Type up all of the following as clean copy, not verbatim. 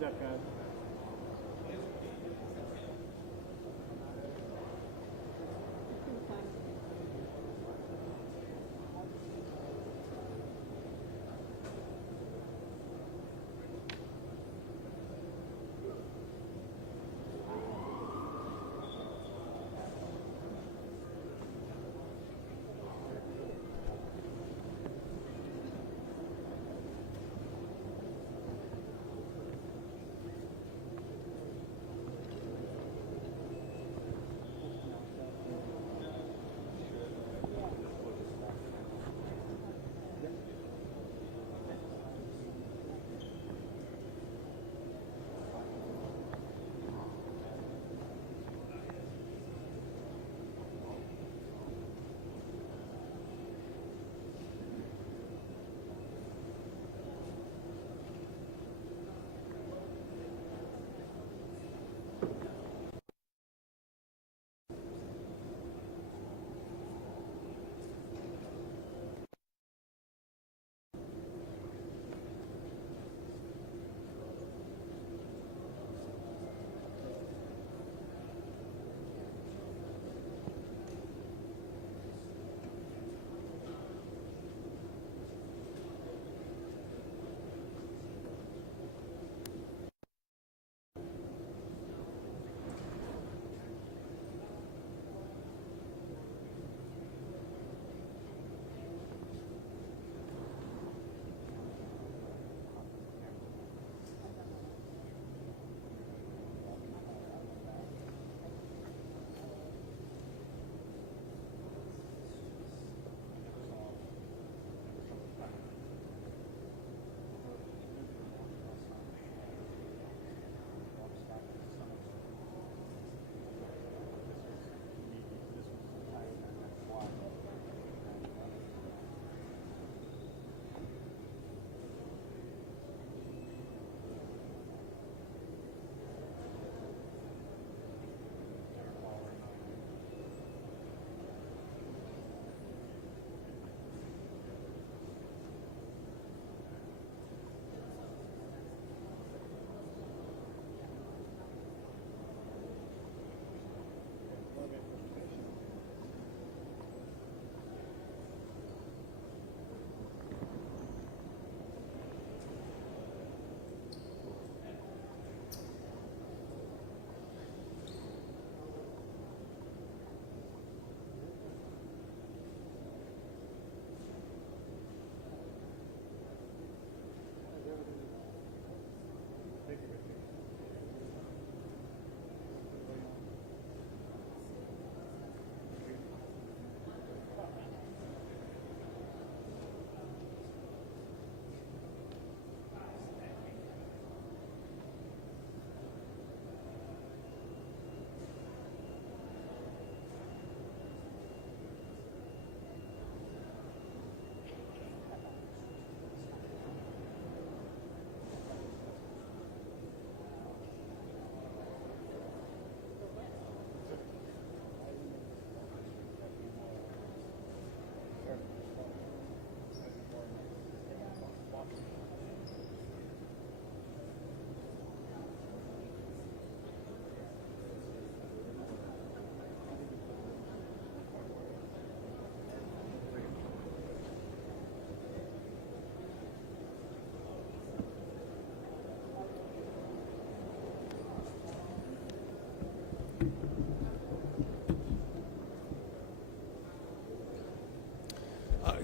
That guy.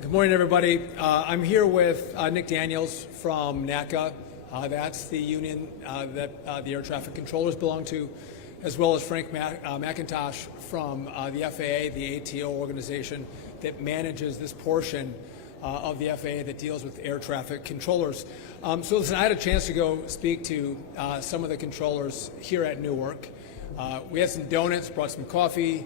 Good morning, everybody. I'm here with Nick Daniels from NATCA. That's the union that the air traffic controllers belong to, as well as Frank McIntosh from the FAA, the ATO organization that manages this portion of the FAA that deals with air traffic controllers. So listen, I had a chance to go speak to some of the controllers here at Newark. We had some donuts, brought some coffee,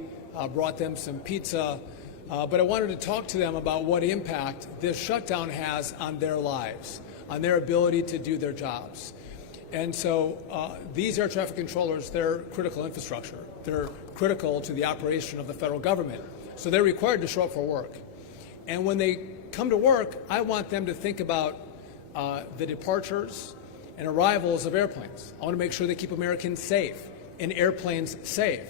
brought them some pizza, but I wanted to talk to them about what impact this shutdown has on their lives, on their ability to do their jobs. And so these air traffic controllers, they're critical infrastructure. They're critical to the operation of the federal government. So they're required to show up for work. And when they come to work, I want them to think about the departures and arrivals of airplanes. I want to make sure they keep Americans safe and airplanes safe.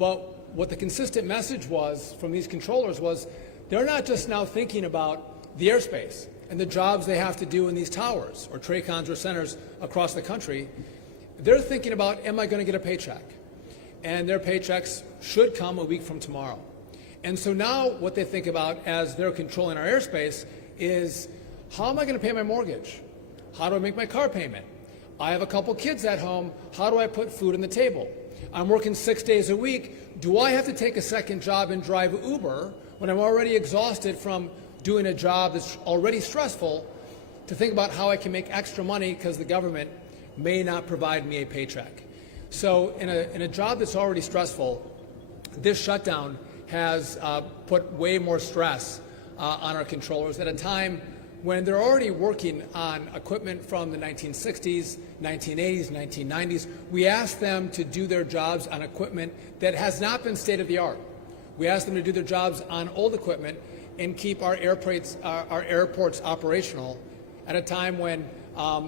But what the consistent message was from these controllers was they're not just now thinking about the airspace and the jobs they have to do in these towers or TRACONs or centers across the country. They're thinking about, am I going to get a paycheck? And their paychecks should come a week from tomorrow. And so now what they think about as they're controlling our airspace is, how am I going to pay my mortgage? How do I make my car payment? I have a couple kids at home. How do I put food on the table? I'm working 6 days a week. Do I have to take a second job and drive Uber when I'm already exhausted from doing a job that's already stressful, to think about how I can make extra money because the government may not provide me a paycheck? So in a job that's already stressful, this shutdown has put way more stress on our controllers at a time when they're already working on equipment from the 1960s, 1980s, 1990s. We asked them to do their jobs on equipment that has not been state-of-the-art. We asked them to do their jobs on old equipment and keep our airports operational at a time when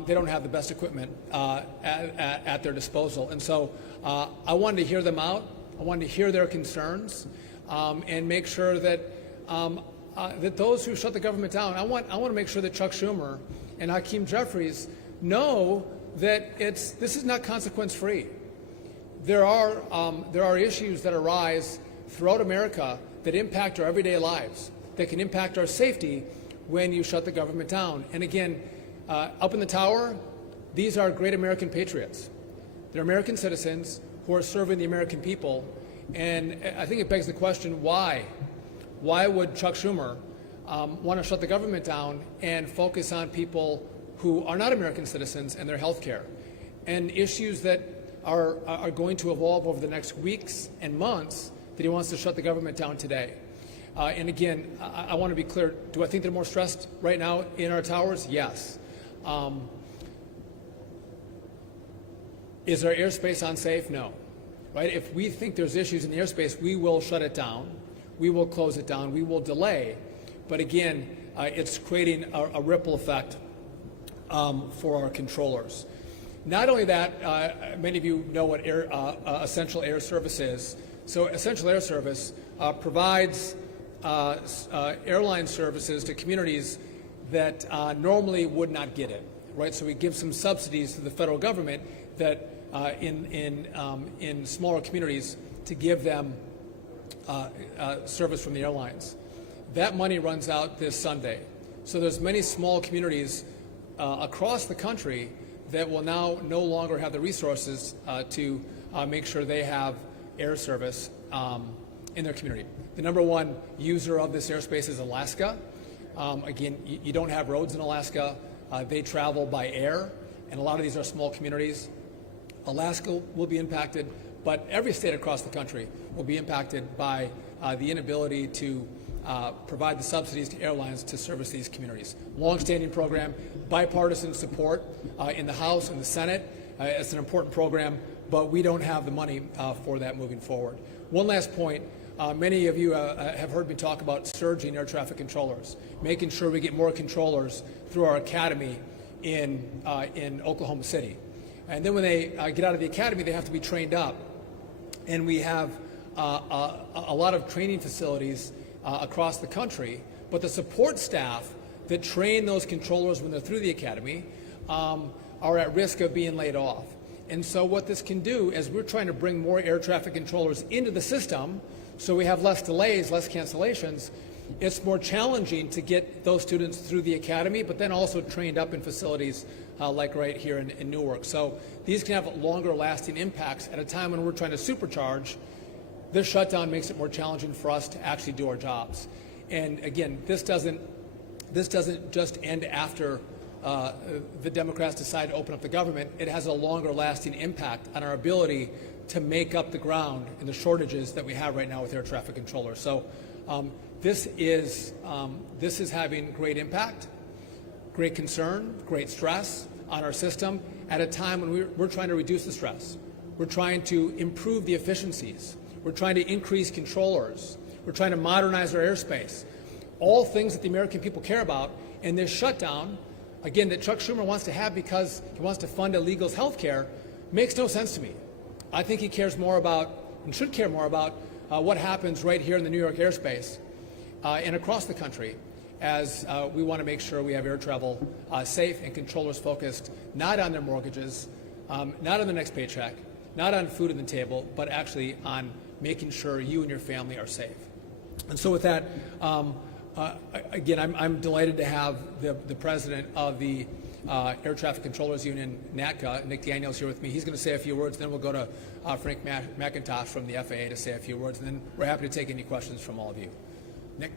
they don't have the best equipment at their disposal. And so I wanted to hear them out. I wanted to hear their concerns and make sure that that those who shut the government down, I want to make sure that Chuck Schumer and Hakeem Jeffries know that this is not consequence-free. There are issues that arise throughout America that impact our everyday lives, that can impact our safety when you shut the government down. And again, up in the tower, these are great American patriots. They're American citizens who are serving the American people. And I think it begs the question, why? Why would Chuck Schumer want to shut the government down and focus on people who are not American citizens and their health care, and issues that are going to evolve over the next weeks and months that he wants to shut the government down today? And again, I want to be clear. Do I think they're more stressed right now in our towers? Yes. Is our airspace unsafe? No. Right? If we think there's issues in the airspace, we will shut it down. We will close it down. We will delay. But again, it's creating a ripple effect for our controllers. Not only that, many of you know what essential air service is. So essential air service provides airline services to communities that normally would not get it. Right? So we give some subsidies to the federal government that in smaller communities to give them service from the airlines. That money runs out this Sunday. So there's many small communities across the country that will now no longer have the resources to make sure they have air service in their community. The number one user of this airspace is Alaska. Again, you don't have roads in Alaska. They travel by air, and a lot of these are small communities. Alaska will be impacted, but every state across the country will be impacted by the inability to provide the subsidies to airlines to service these communities. Long-standing program, bipartisan support in the House and the Senate. It's an important program, but we don't have the money for that moving forward. One last point. Many of you have heard me talk about surging air traffic controllers, making sure we get more controllers through our academy in Oklahoma City. And then when they get out of the academy, they have to be trained up. And we have a lot of training facilities across the country, but the support staff that train those controllers when they're through the academy are at risk of being laid off. And so what this can do is we're trying to bring more air traffic controllers into the system so we have less delays, less cancellations. it's more challenging to get those students through the academy, but then also trained up in facilities like right here in Newark. So these can have longer lasting impacts at a time when we're trying to supercharge. This shutdown makes it more challenging for us to actually do our jobs. And again, this doesn't just end after the Democrats decide to open up the government. It has a longer lasting impact on our ability to make up the ground in the shortages that we have right now with air traffic controllers. So this is having great impact, great concern, great stress on our system at a time when we're trying to reduce the stress. We're trying to improve the efficiencies. We're trying to increase controllers. We're trying to modernize our airspace. All things that the American people care about. And this shutdown, again, that Chuck Schumer wants to have because he wants to fund illegals' health care, makes no sense to me. I think he cares more about, and should care more about, what happens right here in the New York airspace and across the country as we want to make sure we have air travel safe and controllers focused not on their mortgages, not on the next paycheck, not on food on the table, but actually on making sure you and your family are safe. And so with that, again, I'm delighted to have the president of the Air Traffic Controllers Union, NATCA, Nick Daniels, here with me. He's going to say a few words, then we'll go to Frank McIntosh from the FAA to say a few words, and then we're happy to take any questions from all of you. Nick?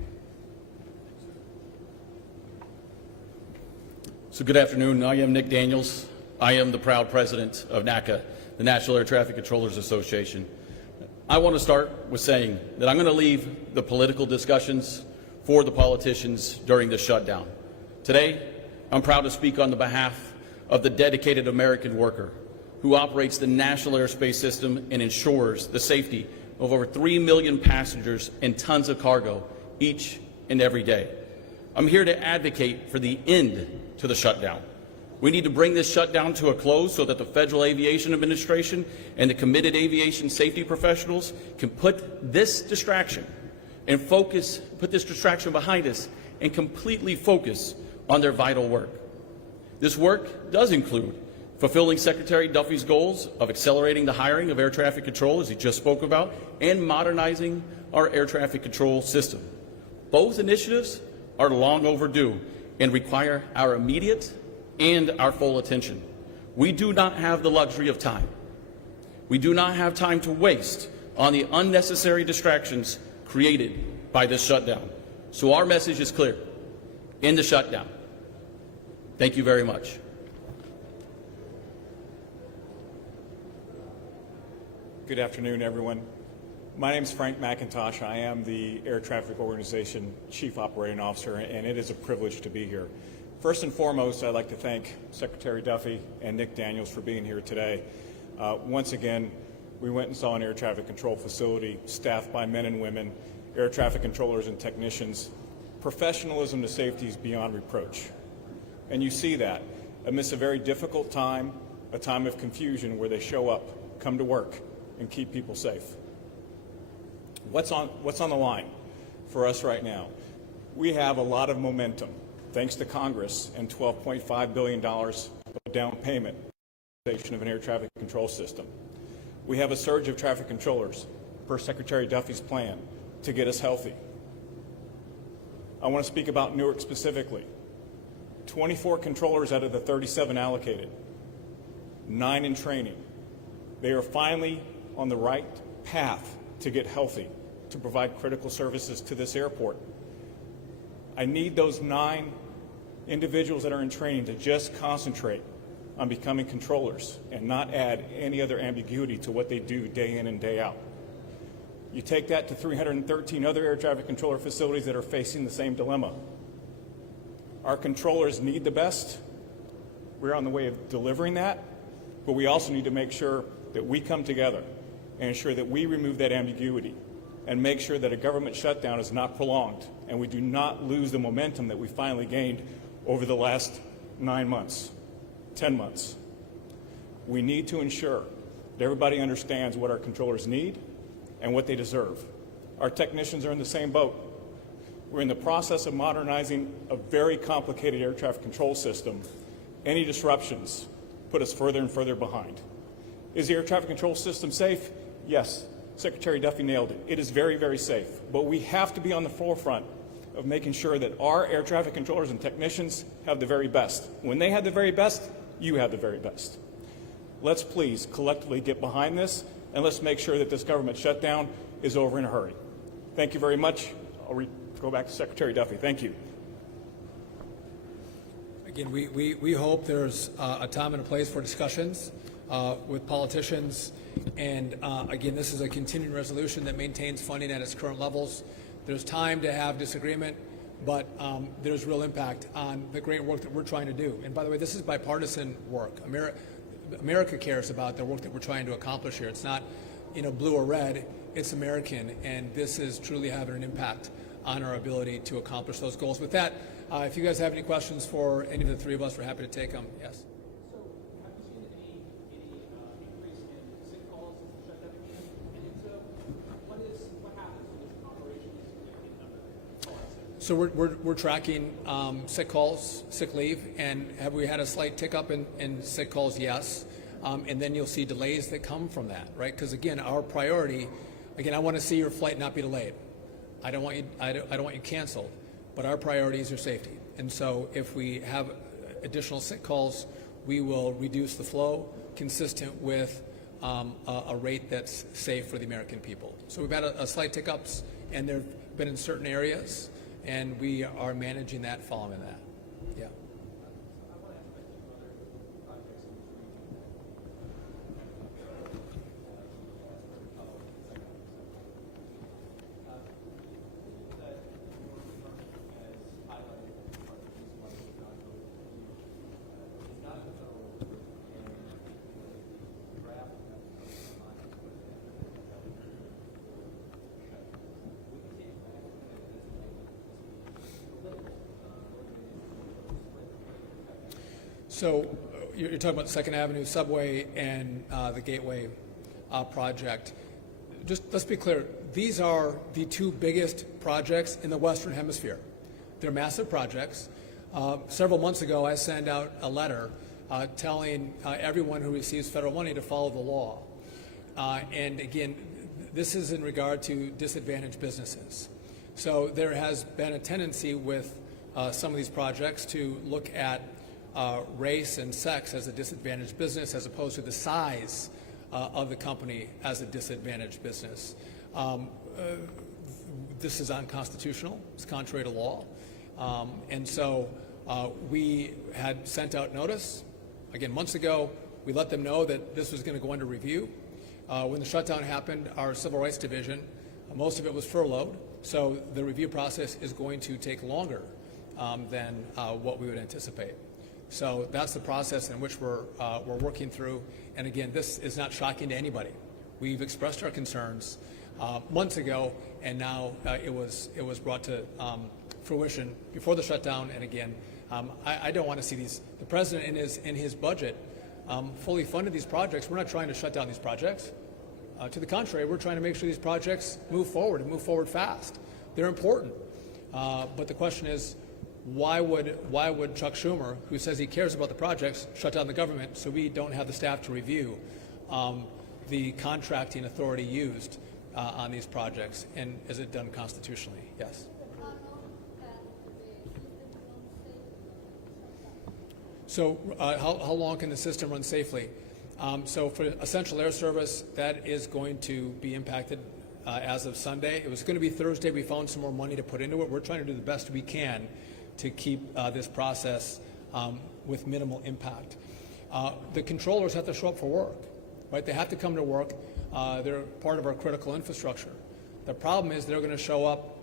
So good afternoon. I am Nick Daniels. I am the proud president of NATCA, the National Air Traffic Controllers Association. I want to start with saying that I'm going to leave the political discussions for the politicians during this shutdown. Today, I'm proud to speak on the behalf of the dedicated American worker who operates the national airspace system and ensures the safety of over 3 million passengers and tons of cargo each and every day. I'm here to advocate for the end to the shutdown. We need to bring this shutdown to a close so that the Federal Aviation Administration and the committed aviation safety professionals can put this distraction behind us and completely focus on their vital work. This work does include fulfilling Secretary Duffy's goals of accelerating the hiring of air traffic controllers he just spoke about and modernizing our air traffic control system. Both initiatives are long overdue and require our immediate and our full attention. We do not have the luxury of time. We do not have time to waste on the unnecessary distractions created by this shutdown. So our message is clear. End the shutdown. Thank you very much. Good afternoon, everyone. My name is Frank McIntosh. I am the Air Traffic Organization Chief Operating Officer, and it is a privilege to be here. First and foremost, I'd like to thank Secretary Duffy and Nick Daniels for being here today. Once again, we went and saw an air traffic control facility staffed by men and women, air traffic controllers and technicians. Professionalism to safety is beyond reproach. And you see that amidst a very difficult time, a time of confusion where they show up, come to work, and keep people safe. What's on the line for us right now? We have a lot of momentum, thanks to Congress and $12.5 billion of down payment of an air traffic control system. We have a surge of traffic controllers, per Secretary Duffy's plan, to get us healthy. I want to speak about Newark specifically. 24 controllers out of the 37 allocated, 9 in training. They are finally on the right path to get healthy, to provide critical services to this airport. I need those 9 individuals that are in training to just concentrate on becoming controllers and not add any other ambiguity to what they do day in and day out. You take that to 313 other air traffic controller facilities that are facing the same dilemma. Our controllers need the best. We're on the way of delivering that, but we also need to make sure that we come together and ensure that we remove that ambiguity and make sure that a government shutdown is not prolonged and we do not lose the momentum that we finally gained over the last 9 months, 10 months. We need to ensure that everybody understands what our controllers need and what they deserve. Our technicians are in the same boat. We're in the process of modernizing a very complicated air traffic control system. Any disruptions put us further and further behind. Is the air traffic control system safe? Yes. Secretary Duffy nailed it. It is very, very safe. But we have to be on the forefront of making sure that our air traffic controllers and technicians have the very best. When they have the very best, you have the very best. Let's please collectively get behind this, and let's make sure that this government shutdown is over in a hurry. Thank you very much. I'll go back to Secretary Duffy. Thank you. Again, we hope there's a time and a place for discussions with politicians. And again, this is a continuing resolution that maintains funding at its current levels. There's time to have disagreement, but there's real impact on the great work that we're trying to do. And by the way, this is bipartisan work. America cares about the work that we're trying to accomplish here. It's not, blue or red. It's American, and this is truly having an impact on our ability to accomplish those goals. With that, if you guys have any questions for any of the three of us, we're happy to take them. Yes. So, have you seen any increase in sick calls since the shutdown began? And if so, what happens when this operation is significant number of calls? So we're tracking sick calls, sick leave, and have we had a slight tick up in sick calls? Yes. And then you'll see delays that come from that, right? Because again, our priority, I want to see your flight not be delayed. I don't want you canceled, but our priority is your safety. And so if we have additional sick calls, we will reduce the flow consistent with a rate that's safe for the American people. So we've had a slight tick ups, and they've been in certain areas, and we are managing that following that. Yeah. So you're talking about the 2nd Avenue subway and the Gateway project. Just let's be clear, these are the two biggest projects in the Western Hemisphere. They're massive projects. Several months ago, I sent out a letter telling everyone who receives federal money to follow the law. And again, this is in regard to disadvantaged businesses. So there has been a tendency with some of these projects to look at race and sex as a disadvantaged business as opposed to the size of the company as a disadvantaged business. This is unconstitutional. It's contrary to law. And so we had sent out notice, again, months ago. We let them know that this was going to go under review. When the shutdown happened, our Civil Rights Division, most of it was furloughed. So the review process is going to take longer than what we would anticipate. So that's the process in which we're working through. And again, this is not shocking to anybody. We've expressed our concerns months ago, and now it was brought to fruition before the shutdown. And again, I don't want to see these. The president in his budget fully funded these projects. We're not trying to shut down these projects. To the contrary, we're trying to make sure these projects move forward and move forward fast. They're important. But the question is, why would Chuck Schumer, who says he cares about the projects, shut down the government so we don't have the staff to review the contracting authority used on these projects? And is it done constitutionally? Yes. So how long can the system run safely? So for Essential Air Service, that is going to be impacted as of Sunday. It was going to be Thursday. We found some more money to put into it. We're trying to do the best we can to keep this process with minimal impact. The controllers have to show up for work, right? They have to come to work. They're part of our critical infrastructure. The problem is they're going to show up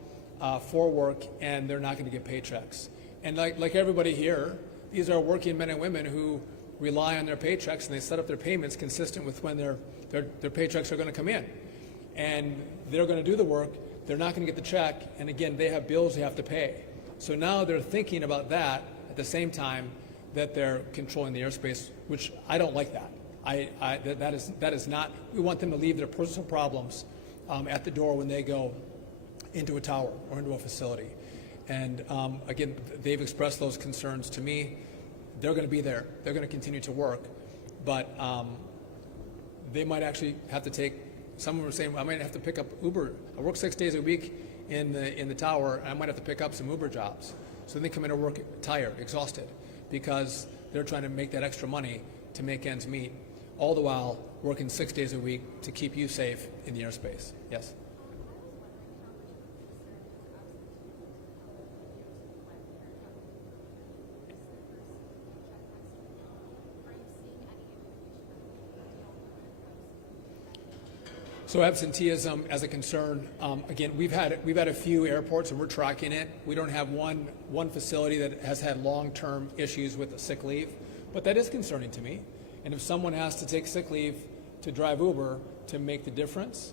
for work and they're not going to get paychecks. And like everybody here, these are working men and women who rely on their paychecks, and they set up their payments consistent with when their paychecks are going to come in. And they're going to do the work. They're not going to get the check. And again, they have bills they have to pay. So now they're thinking about that at the same time that they're controlling the airspace, which I don't like that. That is not. We want them to leave their personal problems at the door when they go into a tower or into a facility. And again, they've expressed those concerns to me. They're going to be there. They're going to continue to work, but they might actually have to take. Some were saying, I might have to pick up Uber. I work 6 days a week in the tower, and I might have to pick up some Uber jobs. So they come into work tired, exhausted, because they're trying to make that extra money to make ends meet, all the while working 6 days a week to keep you safe in the airspace. Yes? So absenteeism as a concern, again, we've had a few airports and we're tracking it. We don't have one facility that has had long-term issues with the sick leave, but that is concerning to me. And if someone has to take sick leave to drive Uber to make the difference,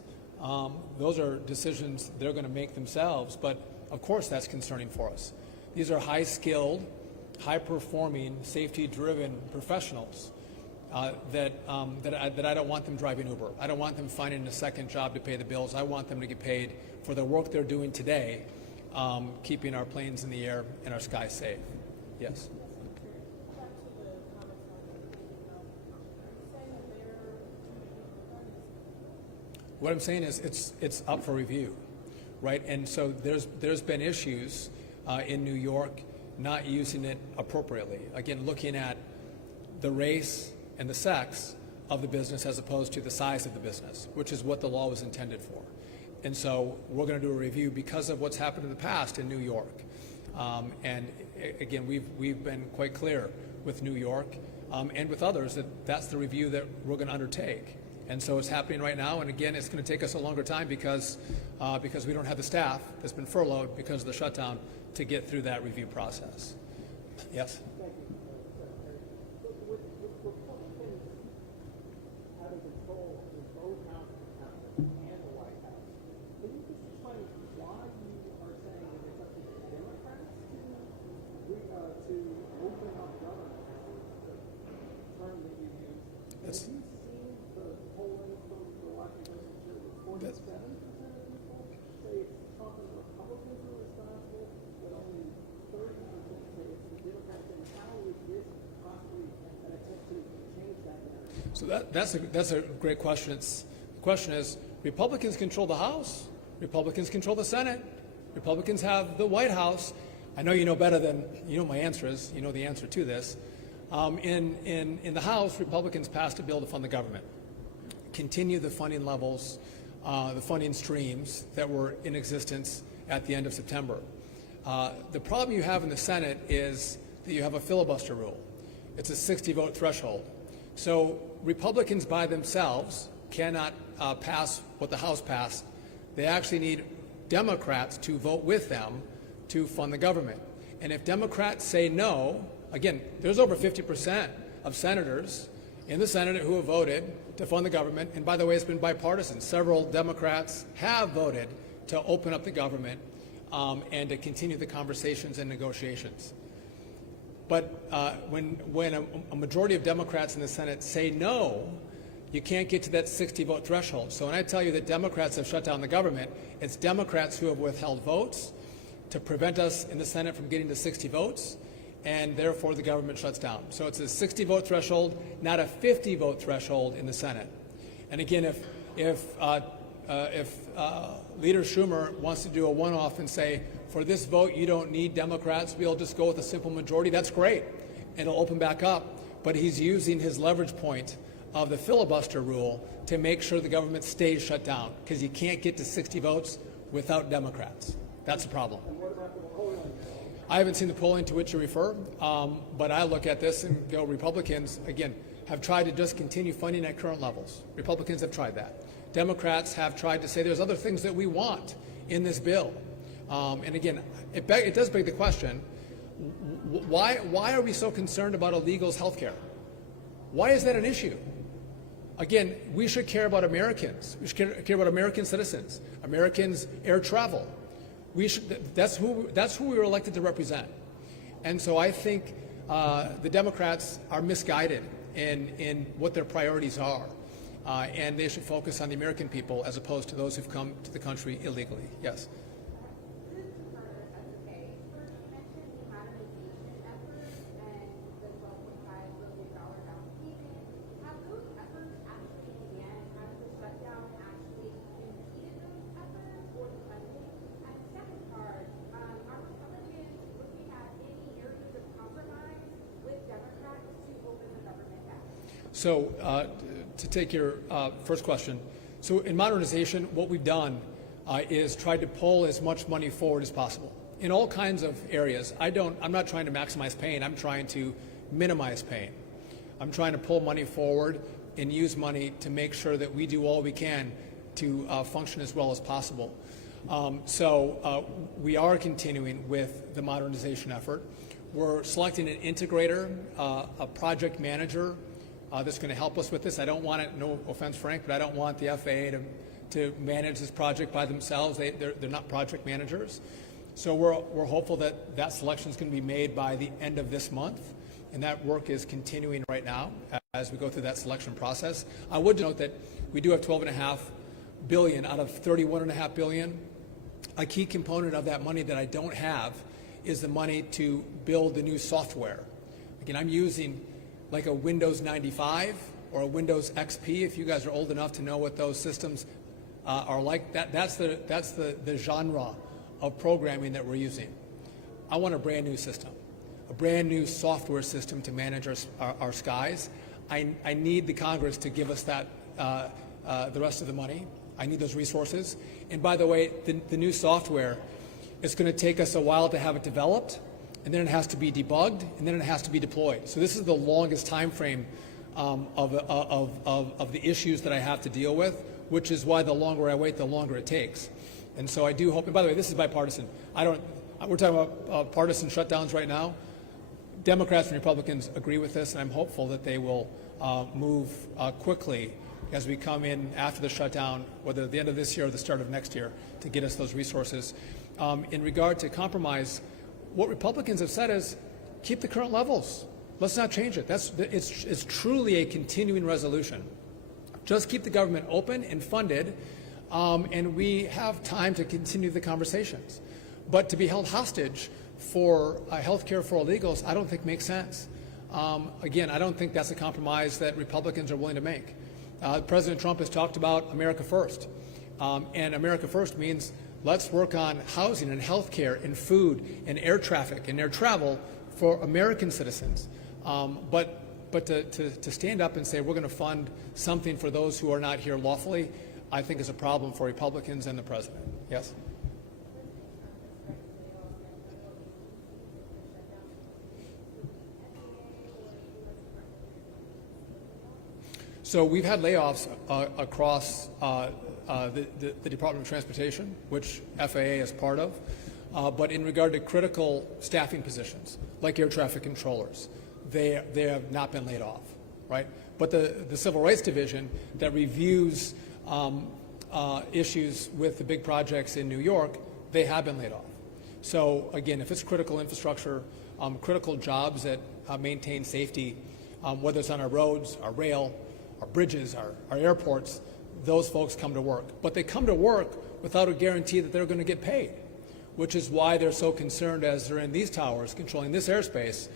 those are decisions they're going to make themselves. But of course, that's concerning for us. These are high-skilled, high-performing, safety-driven professionals. That I don't want them driving Uber. I don't want them finding a second job to pay the bills. I want them to get paid for the work they're doing today, keeping our planes in the air and our skies safe. Yes. What I'm saying is it's up for review, right? And so there's been issues in New York not using it appropriately. Again, looking at the race and the sex of the business as opposed to the size of the business, which is what the law was intended for. And so we're going to do a review because of what's happened in the past in New York. And again, we've been quite clear with New York and with others that that's the review that we're going to undertake. And so it's happening right now. And again, it's going to take us a longer time because we don't have the staff that's been furloughed because of the shutdown to get through that review process. Yes? So that's a great question. The question is, Republicans control the House, Republicans control the Senate, Republicans have the White House. I know you know better than you know my answer is. You know the answer to this. In the House, Republicans passed a bill to fund the government, continue the funding levels, the funding streams that were in existence at the end of September. The problem you have in the Senate is that you have a filibuster rule. It's a 60-vote threshold. So Republicans by themselves cannot pass what the House passed. They actually need Democrats to vote with them to fund the government. And if Democrats say no, again, there's over 50% of senators in the Senate who have voted to fund the government. And by the way, it's been bipartisan. Several Democrats have voted to open up the government and to continue the conversations and negotiations. But when a majority of Democrats in the Senate say no, you can't get to that 60-vote threshold. So when I tell you that Democrats have shut down the government, it's Democrats who have withheld votes to prevent us in the Senate from getting to 60 votes, and therefore the government shuts down. So it's a 60-vote threshold, not a 50-vote threshold in the Senate. And again, if Leader Schumer wants to do a one-off and say, for this vote, you don't need Democrats, we'll just go with a simple majority, that's great. And it'll open back up. But he's using his leverage point of the filibuster rule to make sure the government stays shut down, because you can't get to 60 votes without Democrats. That's the problem. I haven't seen the polling to which you refer, but I look at this and go, Republicans, again, have tried to just continue funding at current levels. Republicans have tried that. Democrats have tried to say there's other things that we want in this bill. And again, it does beg the question, why are we so concerned about illegals' health care? Why is that an issue? Again, we should care about Americans. We should care about American citizens, Americans' air travel. That's who we were elected to represent. And so I think the Democrats are misguided in what their priorities are. And they should focus on the American people as opposed to those who've come to the country illegally. Yes. So to take your first question, so in modernization, what we've done is tried to pull as much money forward as possible in all kinds of areas. I'm not trying to maximize pain. I'm trying to minimize pain. I'm trying to pull money forward and use money to make sure that we do all we can to function as well as possible. So we are continuing with the modernization effort. We're selecting an integrator, a project manager that's going to help us with this. I don't want it, no offense, Frank, but I don't want the FAA to manage this project by themselves. They're not project managers. So we're hopeful that that selection is going to be made by the end of this month, and that work is continuing right now as we go through that selection process. I would note that we do have $12.5 billion out of $31.5 billion. A key component of that money that I don't have is the money to build the new software. Again, I'm using like a Windows 95 or a Windows XP, if you guys are old enough to know what those systems are like. That's the genre of programming that we're using. I want a brand new system, a brand new software system to manage our skies. I need the Congress to give us that, the rest of the money. I need those resources. And by the way, the new software, it's going to take us a while to have it developed, and then it has to be debugged, and then it has to be deployed. So this is the longest time frame of the issues that I have to deal with, which is why the longer I wait, the longer it takes. And so I do hope, and by the way, this is bipartisan. We're talking about partisan shutdowns right now. Democrats and Republicans agree with this, and I'm hopeful that they will move quickly as we come in after the shutdown, whether at the end of this year or the start of next year, to get us those resources. In regard to compromise, what Republicans have said is keep the current levels. Let's not change it. It's truly a continuing resolution. Just keep the government open and funded, and we have time to continue the conversations. But to be held hostage for health care for illegals, I don't think makes sense. Again, I don't think that's a compromise that Republicans are willing to make. President Trump has talked about America First, and America First means let's work on housing and health care and food and air traffic and air travel for American citizens. But to stand up and say we're going to fund something for those who are not here lawfully, I think is a problem for Republicans and the president. Yes? So we've had layoffs across the Department of Transportation, which FAA is part of. But in regard to critical staffing positions, like air traffic controllers, they have not been laid off, right? But the Civil Rights Division that reviews issues with the big projects in New York, they have been laid off. So again, if it's critical infrastructure, critical jobs that maintain safety, whether it's on our roads, our rail, our bridges, our airports, those folks come to work. But they come to work without a guarantee that they're going to get paid, which is why they're so concerned as they're in these towers, controlling this airspace,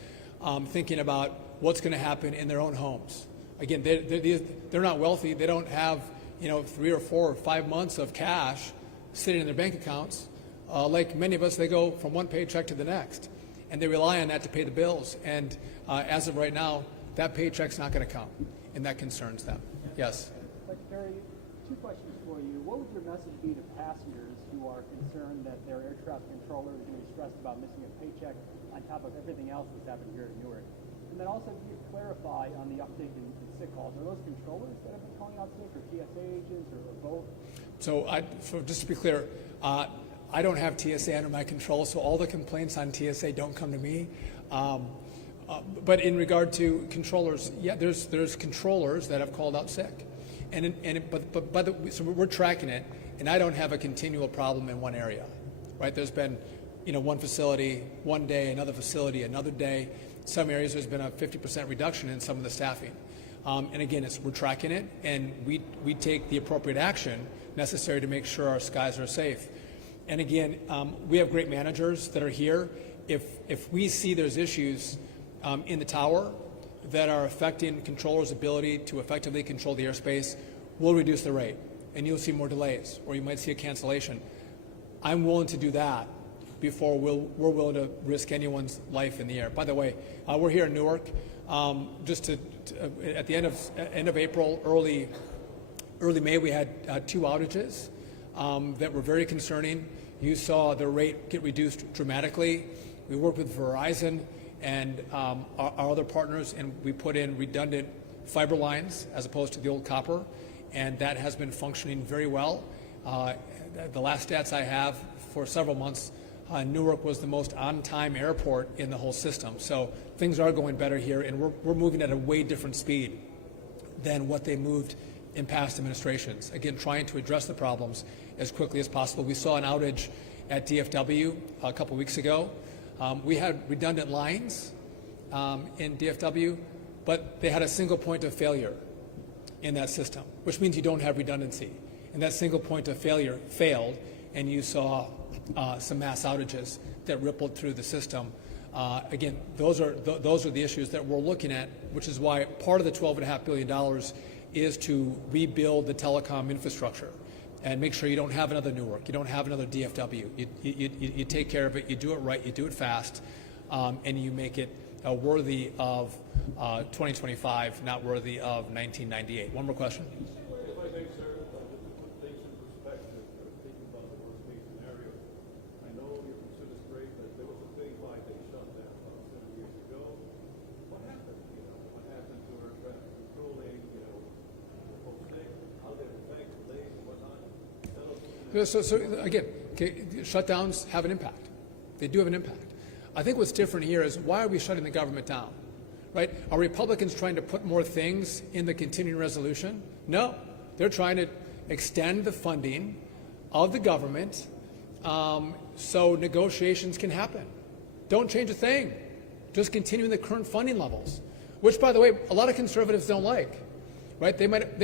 thinking about what's going to happen in their own homes. Again, they're not wealthy. They don't have 3 or 4 or 5 months of cash sitting in their bank accounts. Like many of us, they go from one paycheck to the next, and they rely on that to pay the bills. And as of right now, that paycheck's not going to come, and that concerns them. Yes? Secretary, 2 questions for you. What would your message be to passengers who are concerned that their air traffic controller is going to be stressed about missing a paycheck on top of everything else that's happened here in Newark? And then also, can you clarify on the uptick in sick calls? Are those controllers that have been calling out sick, or TSA agents, or both? So just to be clear, I don't have TSA under my control, so all the complaints on TSA don't come to me. But in regard to controllers, yeah, there's controllers that have called out sick, so we're tracking it, and I don't have a continual problem in one area, right? There's been, one facility one day, another facility another day. Some areas there's been a 50% reduction in some of the staffing, and again, we're tracking it, and we take the appropriate action necessary to make sure our skies are safe. And again, we have great managers that are here. If we see there's issues in the tower that are affecting controllers' ability to effectively control the airspace, we'll reduce the rate, and you'll see more delays, or you might see a cancellation. I'm willing to do that before we're willing to risk anyone's life in the air. By the way, we're here in Newark. Just to at the end of April, early May, we had 2 outages that were very concerning. You saw the rate get reduced dramatically. We worked with Verizon and our other partners, and we put in redundant fiber lines as opposed to the old copper, and that has been functioning very well. The last stats I have for several months, Newark was the most on-time airport in the whole system. So things are going better here, and we're moving at a way different speed than what they moved in past administrations. Again, trying to address the problems as quickly as possible. We saw an outage at DFW a couple weeks ago. We had redundant lines in DFW, but they had a single point of failure in that system, which means you don't have redundancy. And that single point of failure failed, and you saw some mass outages that rippled through the system. Again, those are the issues that we're looking at, which is why part of the $12.5 billion is to rebuild the telecom infrastructure and make sure you don't have another Newark, you don't have another DFW. You take care of it, you do it right, you do it fast, and you make it worthy of 2025, not worthy of 1998. One more question. If I may, sir, just to put things in perspective, thinking about the worst case scenario, I know your concern is great, but there was a big 5-day shutdown about 7 years ago. What happened? What happened to our traffic controlling? The whole thing? How did it affect delays and whatnot? So again, shutdowns have an impact. They do have an impact. I think what's different here is, why are we shutting the government down? Right? Are Republicans trying to put more things in the continuing resolution? No. They're trying to extend the funding of the government so negotiations can happen. Don't change a thing. Just continue in the current funding levels, which, by the way, a lot of conservatives don't like. Right? They might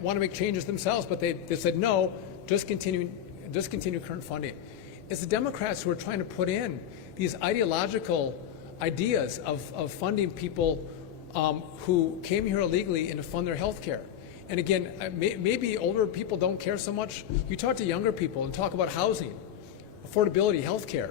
want to make changes themselves, but they said no. Just continue current funding. It's the Democrats who are trying to put in these ideological ideas of funding people who came here illegally and to fund their health care. And again, maybe older people don't care so much. You talk to younger people and talk about housing, affordability, health care,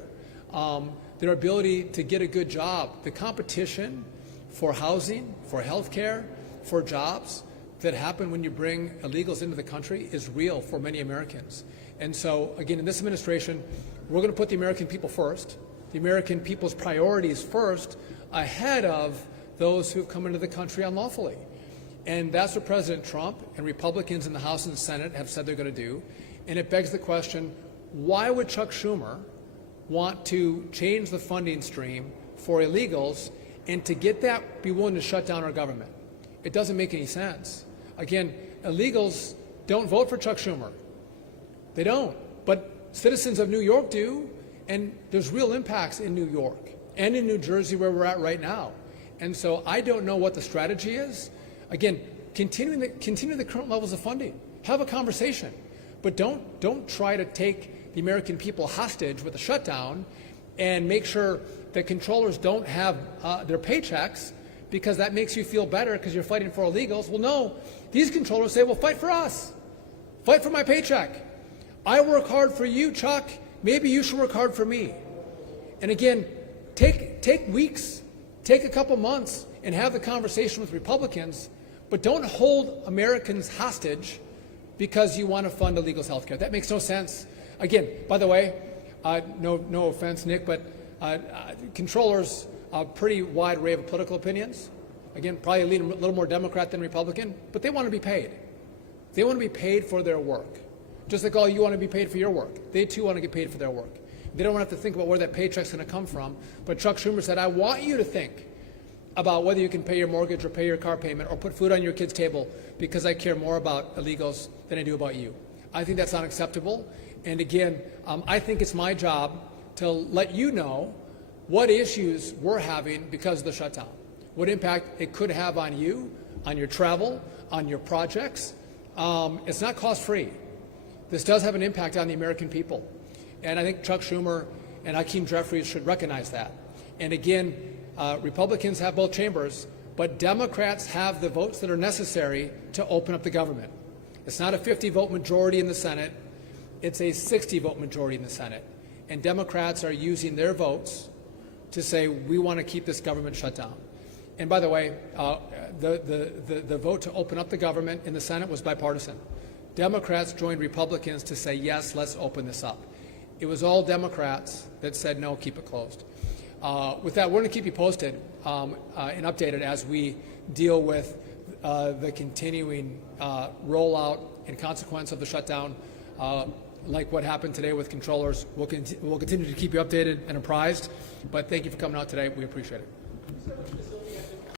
their ability to get a good job. The competition for housing, for health care, for jobs that happen when you bring illegals into the country is real for many Americans. And so, again, in this administration, we're going to put the American people first, the American people's priorities first, ahead of those who've come into the country unlawfully. And that's what President Trump and Republicans in the House and the Senate have said they're going to do. And it begs the question, why would Chuck Schumer want to change the funding stream for illegals and to get that be willing to shut down our government? It doesn't make any sense. Again, illegals don't vote for Chuck Schumer. They don't. But citizens of New York do, and there's real impacts in New York and in New Jersey where we're at right now. And so I don't know what the strategy is. Again, continue the current levels of funding. Have a conversation. But don't try to take the American people hostage with a shutdown and make sure that controllers don't have their paychecks, because that makes you feel better because you're fighting for illegals. Well, no. These controllers say, well, fight for us. Fight for my paycheck. I work hard for you, Chuck. Maybe you should work hard for me. And again, take weeks, take a couple months, and have the conversation with Republicans, but don't hold Americans hostage because you want to fund illegals' health care. That makes no sense. Again, by the way, no offense, Nick, but controllers a pretty wide array of political opinions. Again, probably lean a little more Democrat than Republican, but they want to be paid. They want to be paid for their work. Just like all you want to be paid for your work. They too want to get paid for their work. They don't have to think about where that paycheck's going to come from. But Chuck Schumer said, I want you to think about whether you can pay your mortgage or pay your car payment or put food on your kid's table, because I care more about illegals than I do about you. I think that's unacceptable. And again, I think it's my job to let you know what issues we're having because of the shutdown, what impact it could have on you, on your travel, on your projects. It's not cost-free. This does have an impact on the American people. And I think Chuck Schumer and Hakeem Jeffries should recognize that. And again, Republicans have both chambers, but Democrats have the votes that are necessary to open up the government. It's not a 50-vote majority in the Senate. It's a 60-vote majority in the Senate. And Democrats are using their votes to say, we want to keep this government shut down. And by the way, the vote to open up the government in the Senate was bipartisan. Democrats joined Republicans to say, yes, let's open this up. It was all Democrats that said, no, keep it closed. With that, we're going to keep you posted and updated as we deal with the continuing rollout and consequence of the shutdown. Like what happened today with controllers, we'll continue to keep you updated and apprised. But thank you for coming out today. We appreciate it.